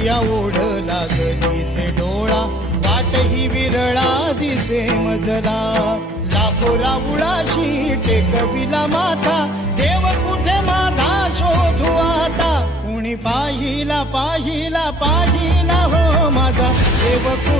पाहुया ओढला दिसे डोळा. वाट ही विरळा दिसे मजला. लाखो राऊळाशी टेकविला माथा. देव कुठे माझा शोधू आता? कुणी पाहिला पाहिला पाहिला हो माझा. देव कुठे